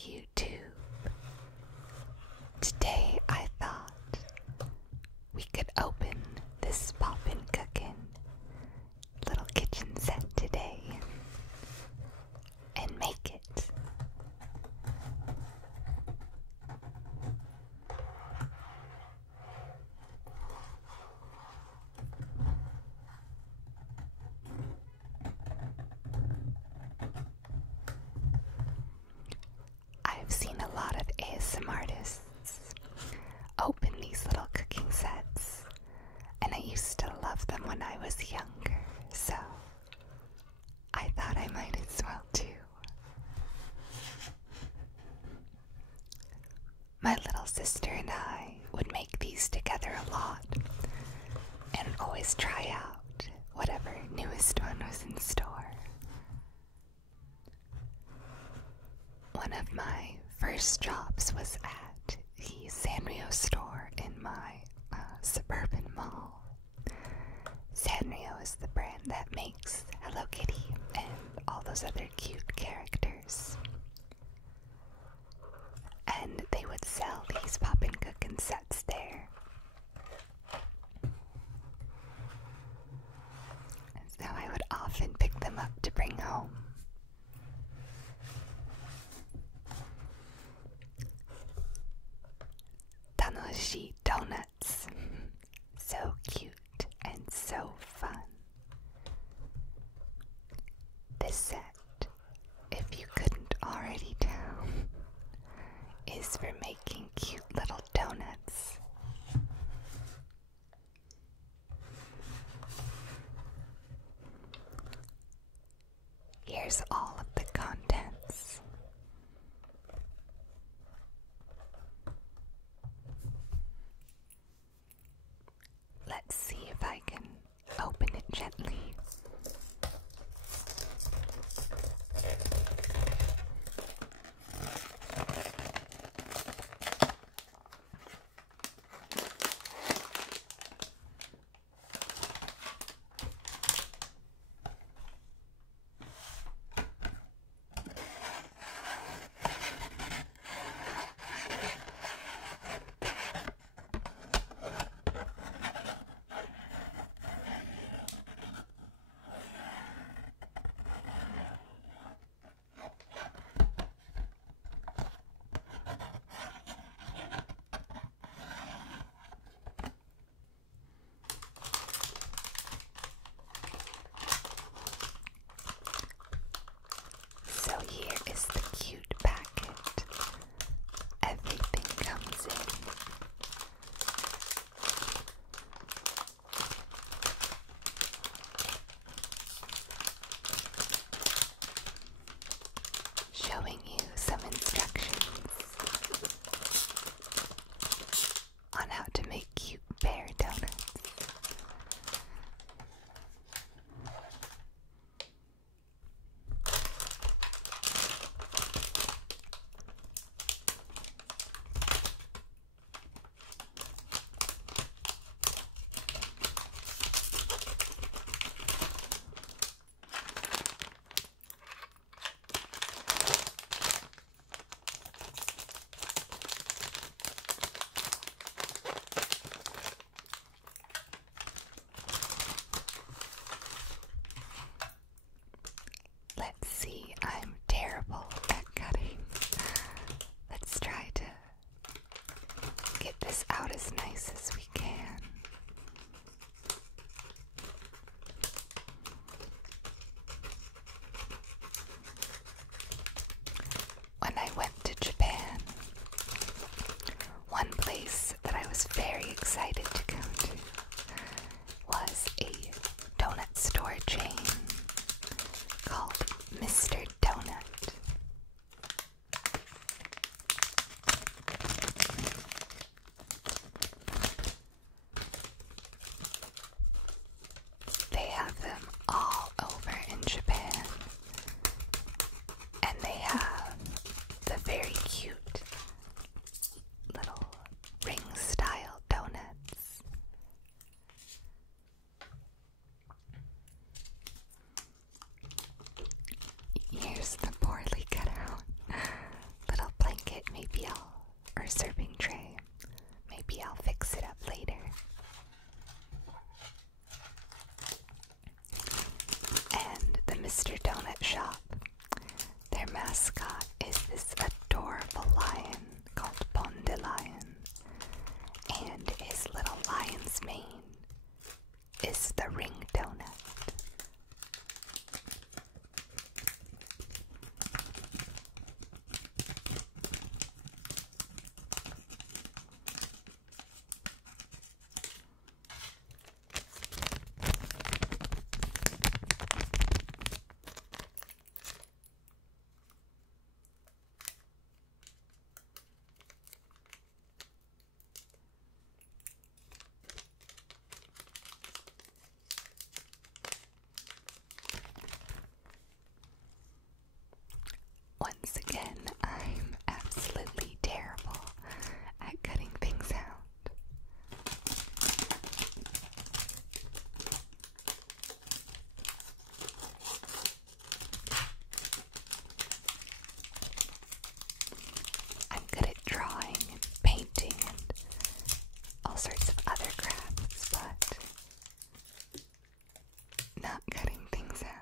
YouTube. Today I thought we could open this Popin Cookin little kitchen set today and make it. I've seen a lot of ASMR artists open these little cooking sets, and I used to love them when I was younger, so I thought I might as well too. My little sister and I would make these together a lot and always try out whatever newest one was in store. One of my first jobs was at the Sanrio store in my suburban mall. Sanrio is the brand that makes Hello Kitty and all those other cute characters. And they would sell these Popin Cookin sets there. And so I would often pick them up to bring home. Tanoshi donuts. So cute and so fun. This set, if you couldn't already tell, is for making cute little donuts. Here's all of the contents. Let's see if I can open it gently. So here is the cute packet. Everything comes in. Showing you some instructions on how to make cute bear donuts. Let's see, I'm terrible at cutting. Let's try to get this out as nice as we can. When I went to Japan, one place that I was very excited to go to was a donut store chain called Mr. Donut. They have them all over in Japan, and they have the very cute little ring-style donuts. Here's the poorly cut out little mascot is this adorable lion called Lion, and his little lion's mane is the ring donut. Once again, I'm absolutely terrible at cutting things out. I'm good at drawing and painting and all sorts of other crafts, but not cutting things out.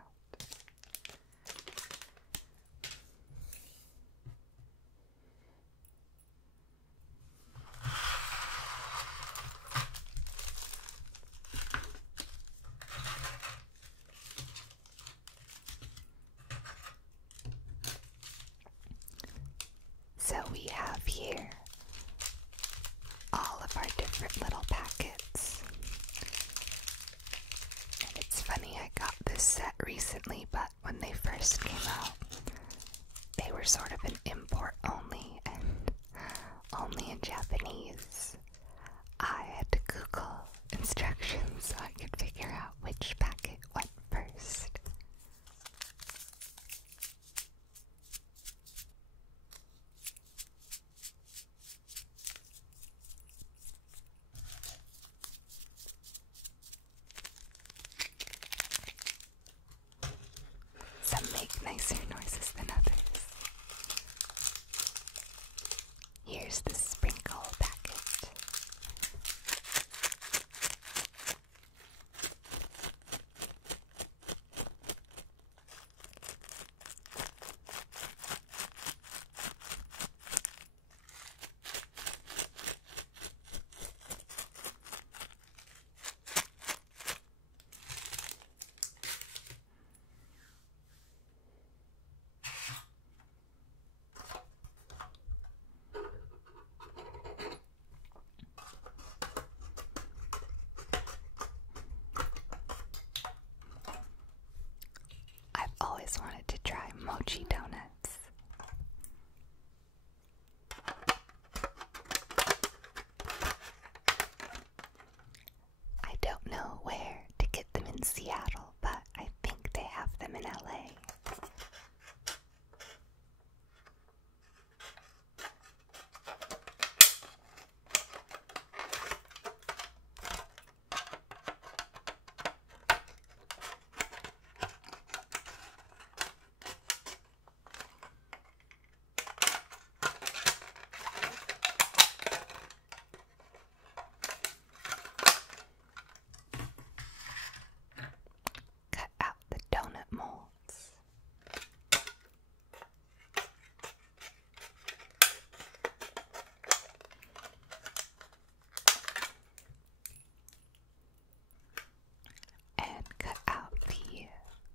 So we have here all of our different little packets. And it's funny, I got this set recently, but when they first came out, they were sort of an import only and only in Japanese. I had to Google instructions so I could figure out which packet went first. Some make nicer noises than others. Here's the sprinkle packet. I've always wanted to try mochi donuts. I don't know where to get them in Seattle, but I think they have them in LA. Cut out the donut molds. And cut out the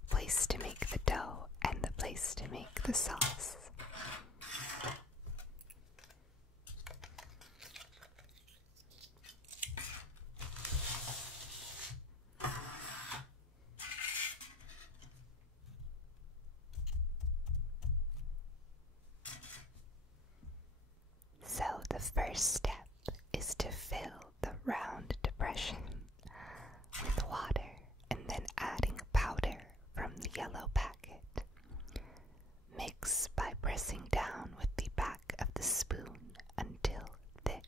place to make the dough and the place to make the sauce. So the first step is to fill the round depression with water and then adding powder from the yellow packet. Mix by pressing down with the back of the spoon until thick.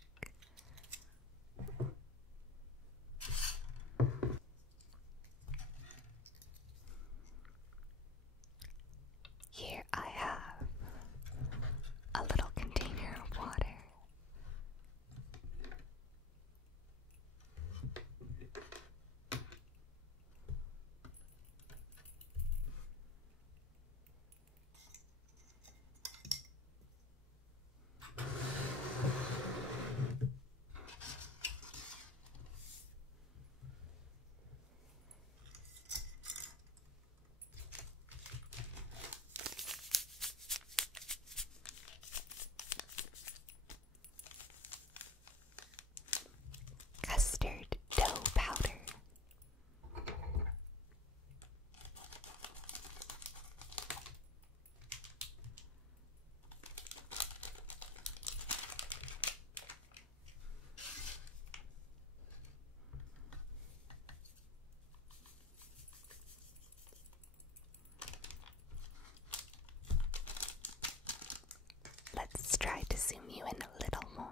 Here I have a little container of water. to zoom you in a little more.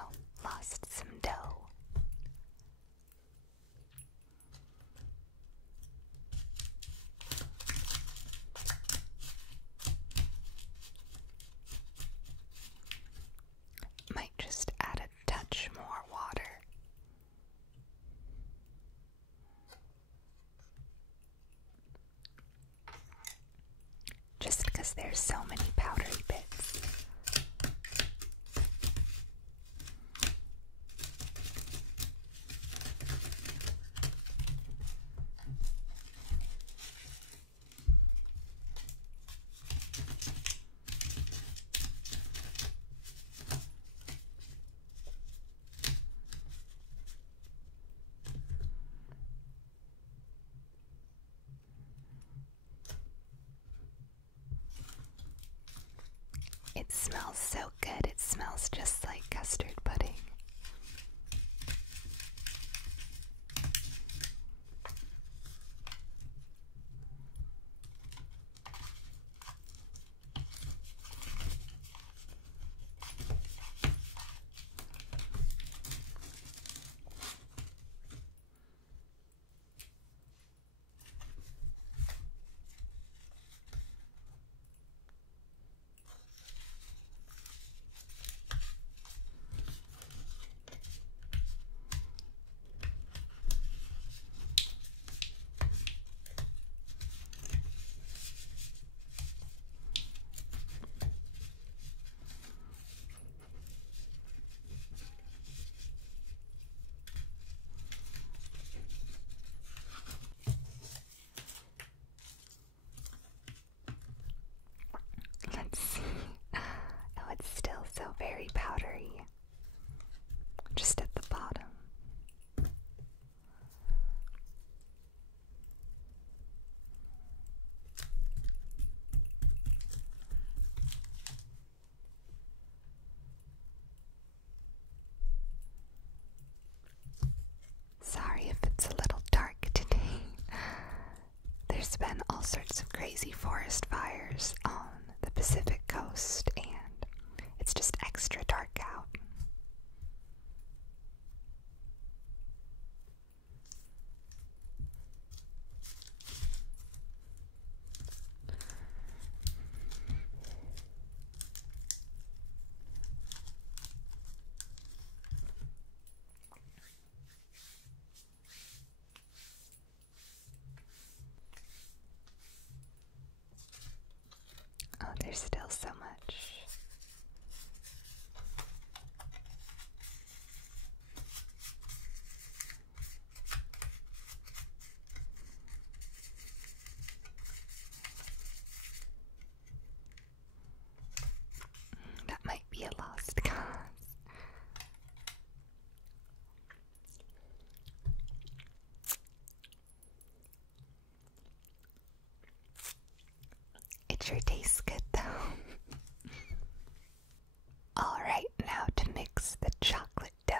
Oh, lost some dough. Might just add a touch more water. Just because there's so many powdery bits. It smells so good, it smells just like custard pudding. Let's see. Oh, it's still so very powdery. Just at the bottom. Sorry if it's a little dark today. There's been all sorts of crazy forest fires on the Pacific coast, and it's just extra dark out. Oh, there's still so much. That might be a lost cause. It sure tastes good though. Alright, now to mix the chocolate dough.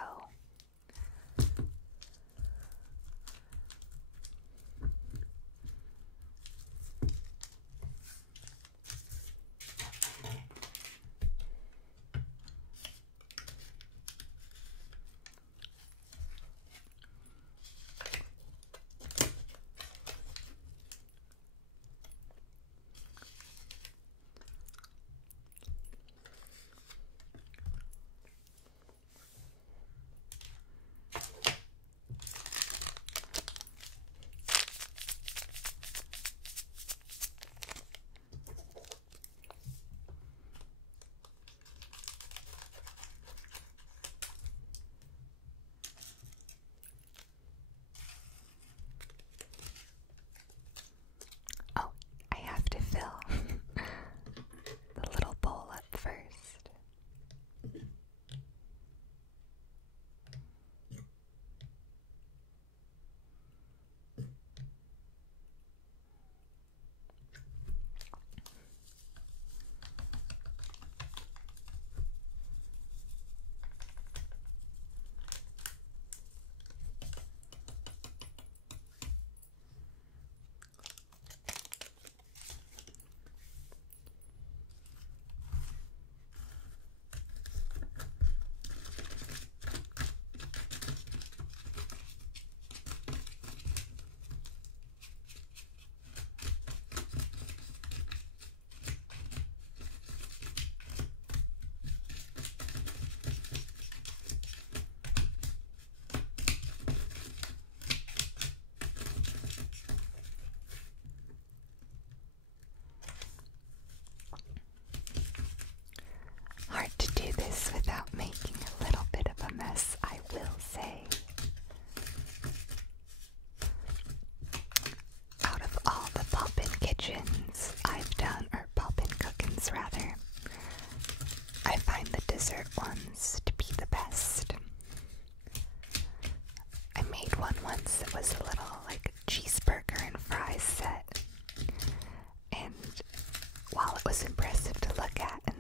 while it was impressive to look at, and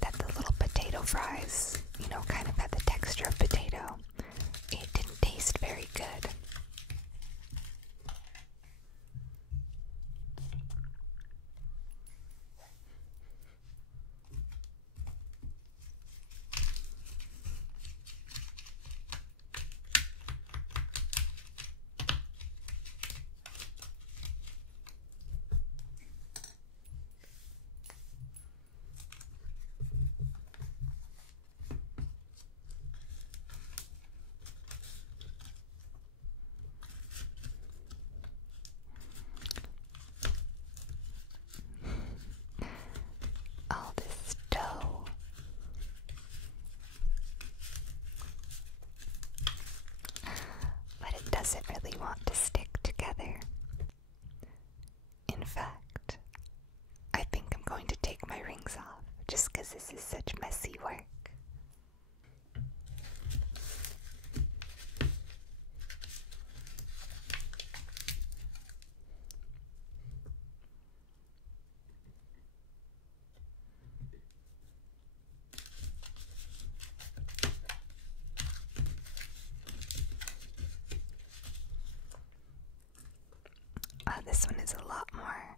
that the little potato fries, you know, kind of had the texture of potato, it didn't taste very good. All this dough. But it doesn't really want to stick together. In fact, I think I'm going to take my rings off just because this is such messy work. This one is a lot more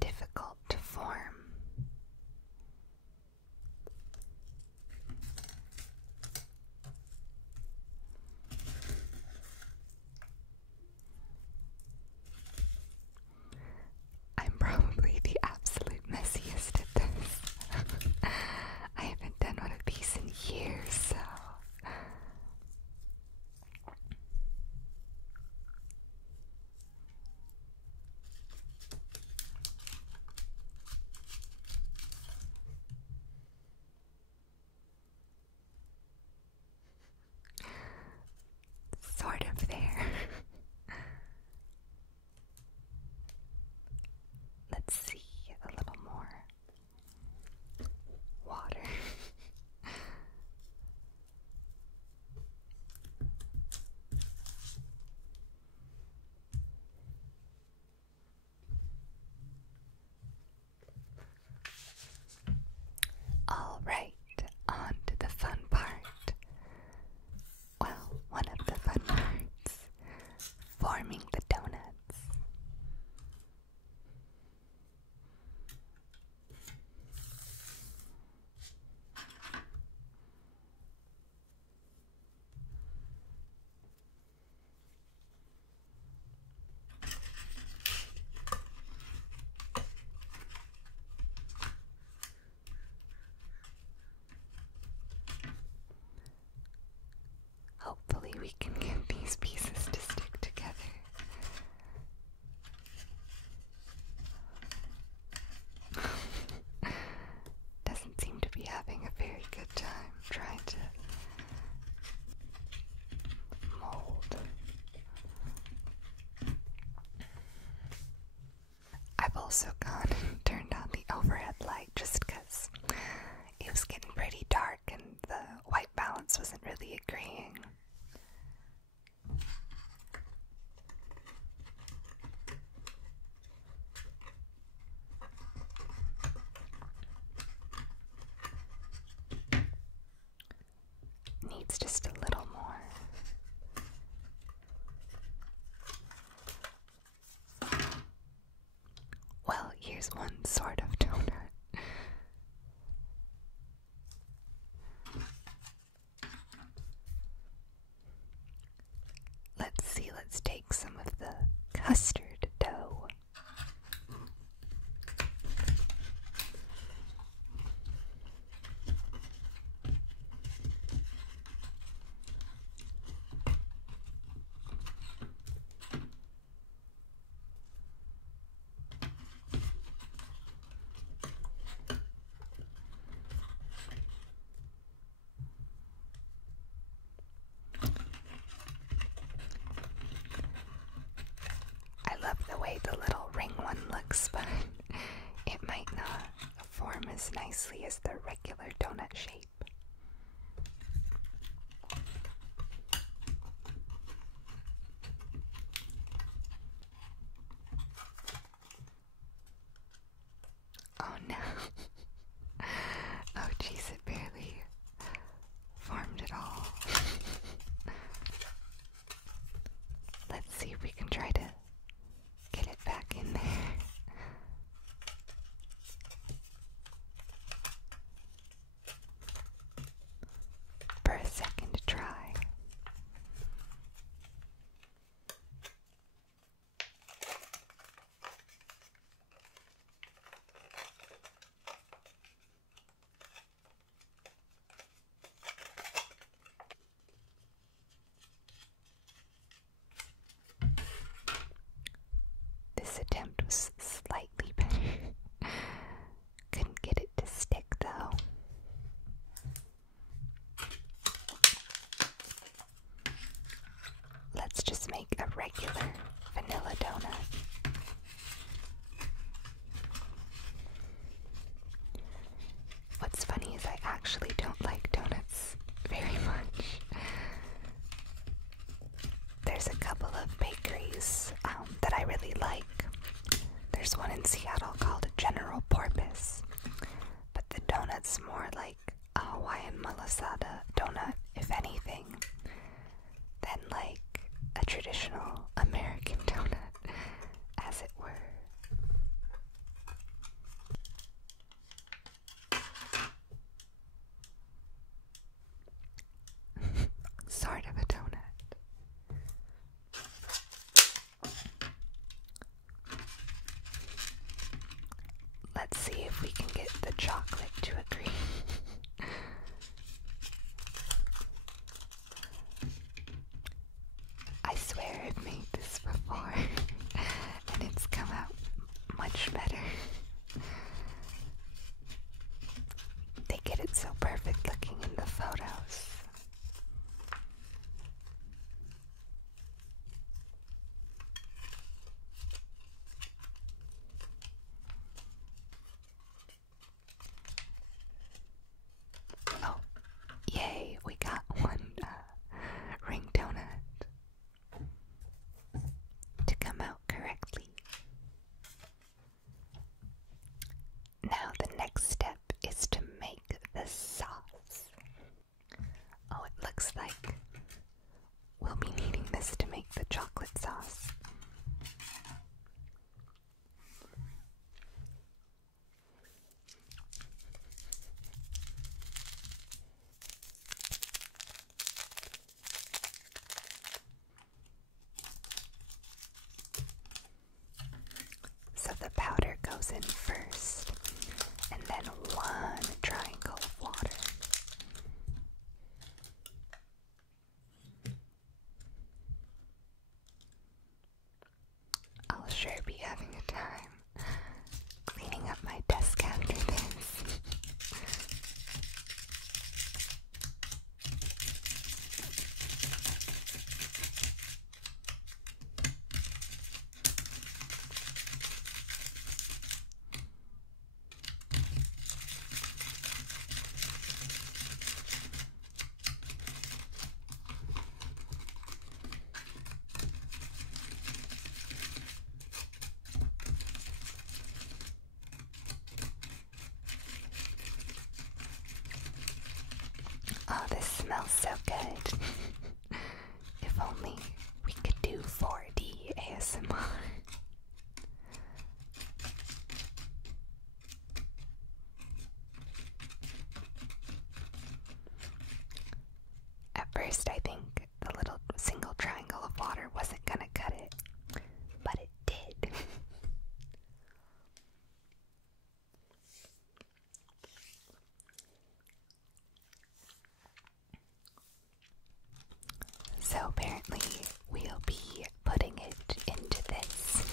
difficult to form. I'm probably the absolute messiest at this. I haven't done one of these in years, so... Sort of there. Let's see, a little more water. All right, on to the fun part. Well, one of the fun parts, forming the donuts. Hopefully we can get these pieces to stick together. Doesn't seem to be having a very good time trying to mold. I've also gone and turned on the overhead light just because it was getting pretty dark and the white balance wasn't really agreeing. Needs just a little more. Well, here's one sort of donut. Let's see, let's take some of the custard dough. I love the way the little ring one looks, but it might not form as nicely as the regular donut shape. Oh malasada donut, if anything, than like a traditional American donut, as it were. Sort of a donut. Let's see if we can get the chocolate to agree. I swear I've made this before, and it's come out much better. They get it so perfect looking in the photos. Oh, yay, we got one ring donut to come out correctly. Now the next step is to make the sauce. Oh, it looks like we'll be needing this to make the chocolate sauce. So the powder goes in first, and then one triangle of water. I'll sure be having a time cleaning up my desk after this. Oh, this smells so good. If only we could do 4D ASMR. At first, I think the little single triangle of water wasn't gonna cut it, but it did. So apparently we'll be putting it into this.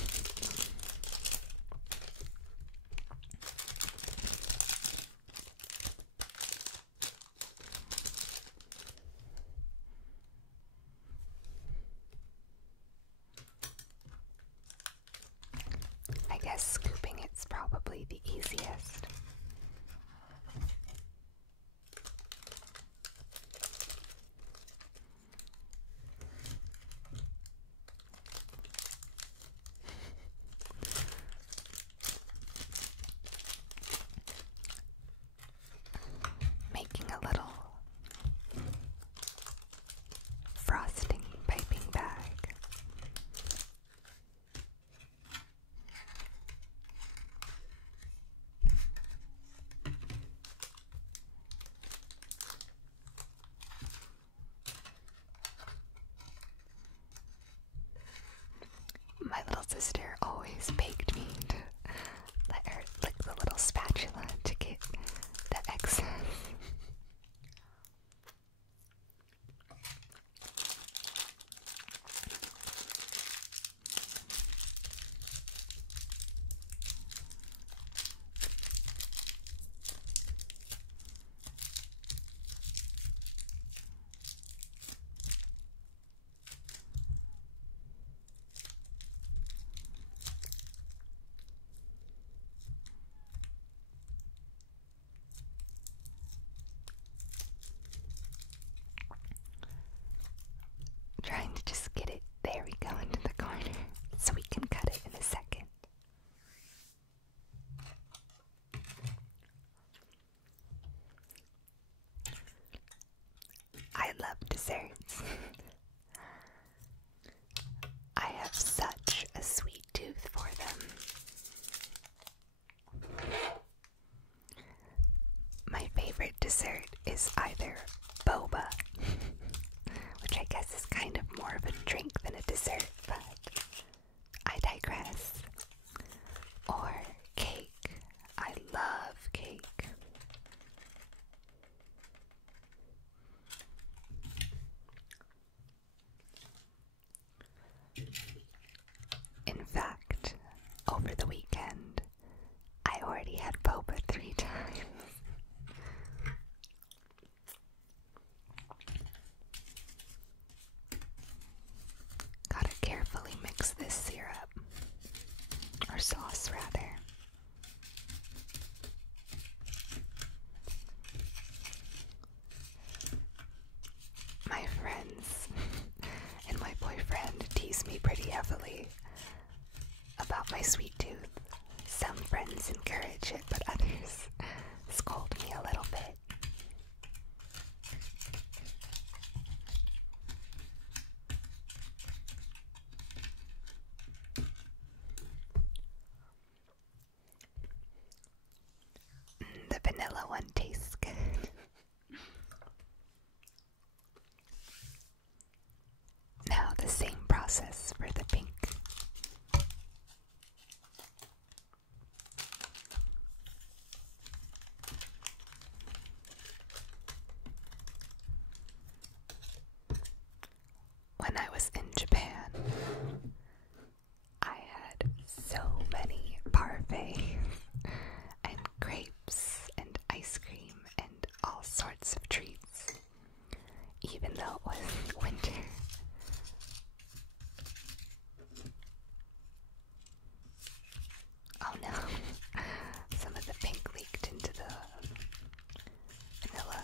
I guess scooping it's probably the easiest. Making a little frosting piping bag. My little sister always begged me to let her lick the little spatula to get the excess. Trying to just get it, there we go, into the corner, so we can cut it in a second. love desserts. I have such a sweet tooth for them. My favorite dessert is either boba, which I guess is kind of more of a drink than a dessert, but I digress. Or cake. I love cake. In fact, over the weekend, I already had boba 3 times. Gotta carefully mix this syrup, or sauce rather. My friends and my boyfriend tease me pretty heavily about my sweet tooth. Some friends encourage it, but others scold me a little bit. The vanilla one tastes good. Now the same process for the pink. When I was in Japan, I had so many parfaits and grapes and ice cream and all sorts of treats, even though it was winter. Oh no, some of the pink leaked into the vanilla.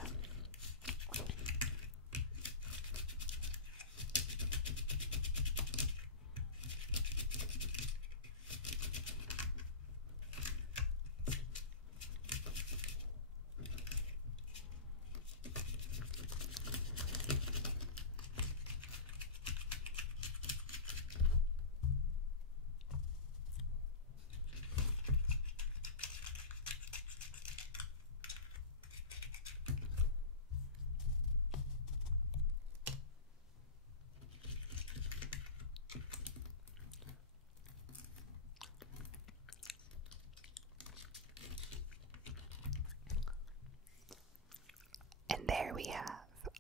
And there we have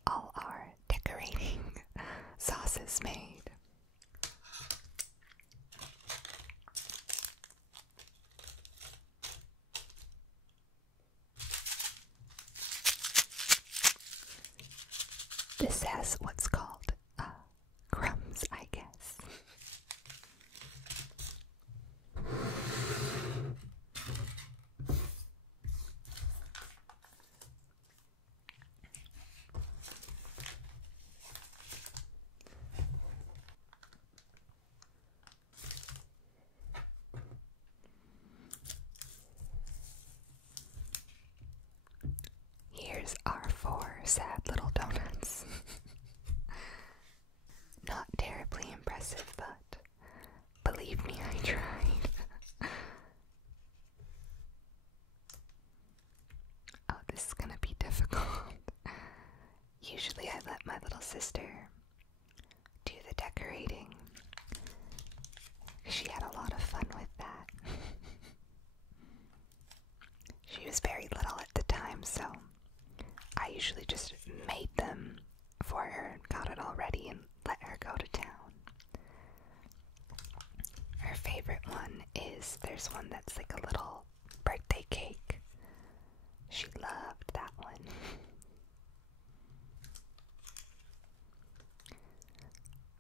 all our decorating sauces made. This has what's called crumbs, I guess. Here's our 4 sad little donuts. Not terribly impressive, but believe me, I tried. Oh, this is gonna be difficult. Usually I let my little sister do the decorating. She had a lot of fun with that. She was very little at the time, so I usually just made them for her, got it all ready, and let her go to town. Her favorite one is, there's one that's like a little birthday cake. She loved that one.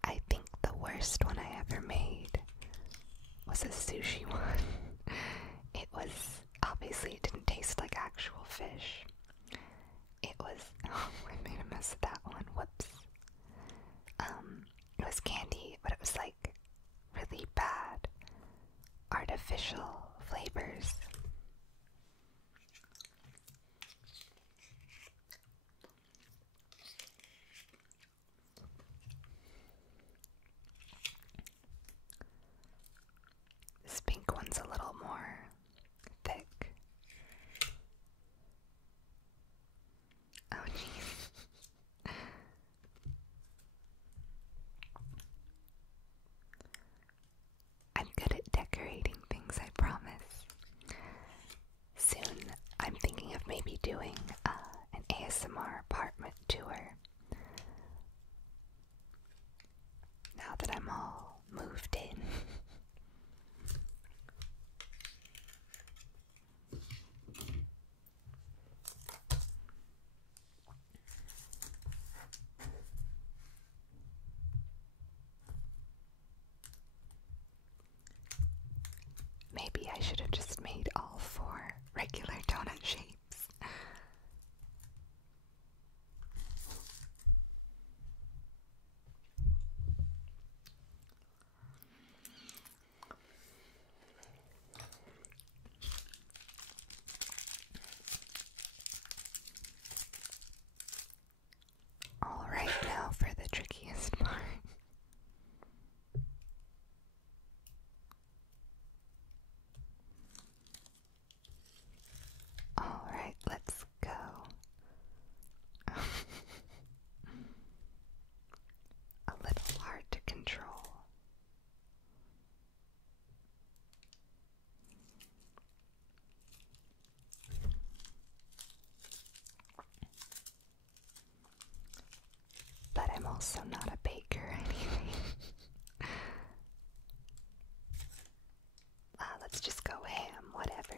I think the worst one I ever made was a sushi one. It was, obviously it didn't taste like actual fish. It was, oh, I made a mess of that one, whoops. It was candy, but it was like really bad artificial flavors. doing an ASMR apartment tour. Now that I'm all moved in. Maybe I should have just made all 4 regular donut shapes. Alright, now for the trickiest part. Alright, let's go. A little hard to control. But I'm also not a baker or anything. Let's just go ham, whatever.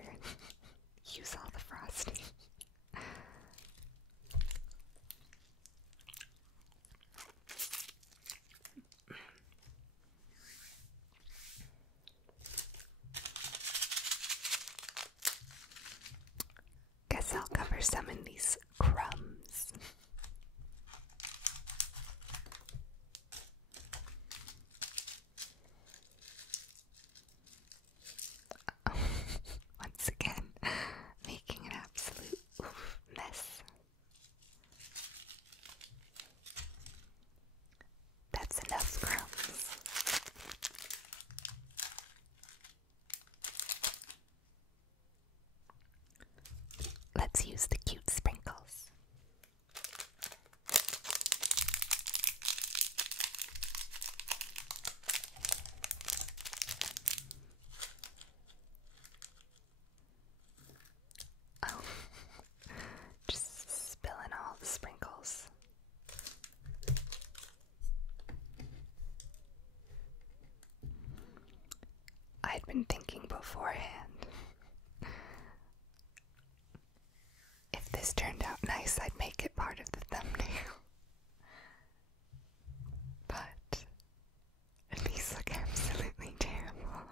Use all the frosting. Guess I'll cover some in these crumbs. Once again, making an absolute mess. That's enough crumbs. Let's use the cute sprinkles. Oh, just spilling all the sprinkles. I'd been thinking beforehand, if this turned out nice, I'd make it part of the thumbnail. But these look absolutely terrible.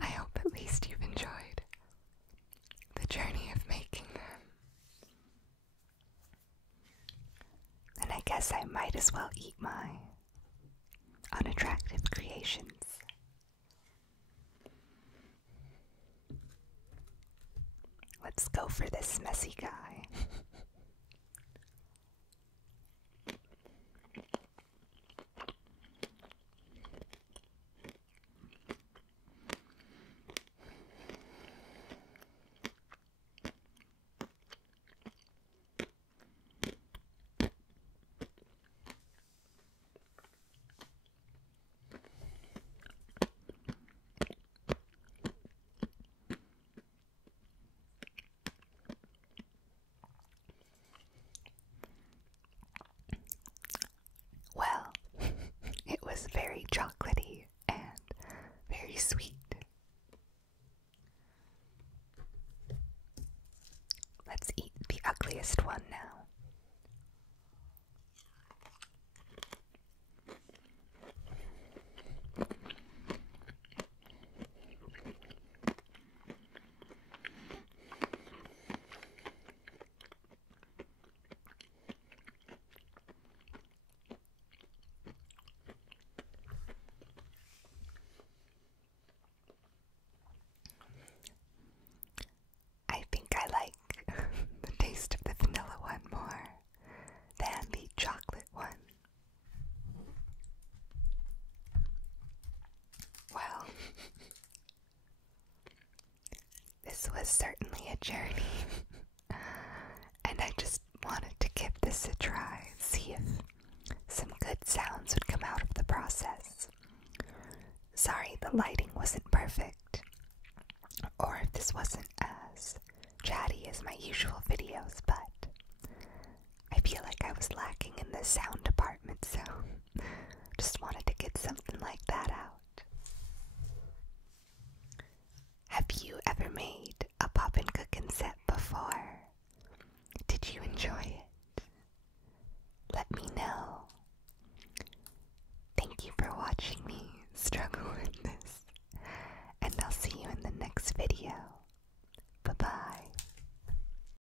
I hope at least you've enjoyed the journey of making them. And I guess I might as well eat my unattractive creations. Let's go for this messy guy. Well, it was very chocolatey and very sweet. Let's eat the ugliest one now. I think I like the taste of the vanilla one more than the chocolate one. Well, this was certainly a journey, and I just wanted to give this a try, see if some good sounds would come out of the process. Sorry the lighting wasn't perfect, or if this wasn't as chatty as my usual videos, but I feel like I was lacking in the sound department, so just wanted to get something like that out. Have you ever made a Popin Cookin set before? Did you enjoy it? Let me know. Thank you for watching me struggle with this, and I'll see you in the next video.